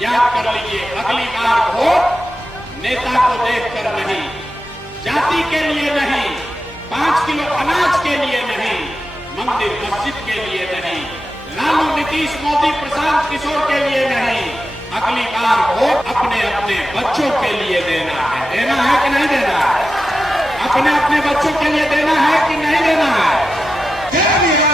याद कर लीजिए, अगली बार वोट नेता को देखकर नहीं, जाति के लिए नहीं, 5 किलो अनाज के लिए नहीं, मंदिर मस्जिद के लिए नहीं, लालू नीतीश मोदी प्रशांत किशोर के लिए नहीं, अगली बार वोट अपने अपने बच्चों के लिए देना है। देना है कि नहीं देना है? अपने अपने बच्चों के लिए देना है कि नहीं देना है?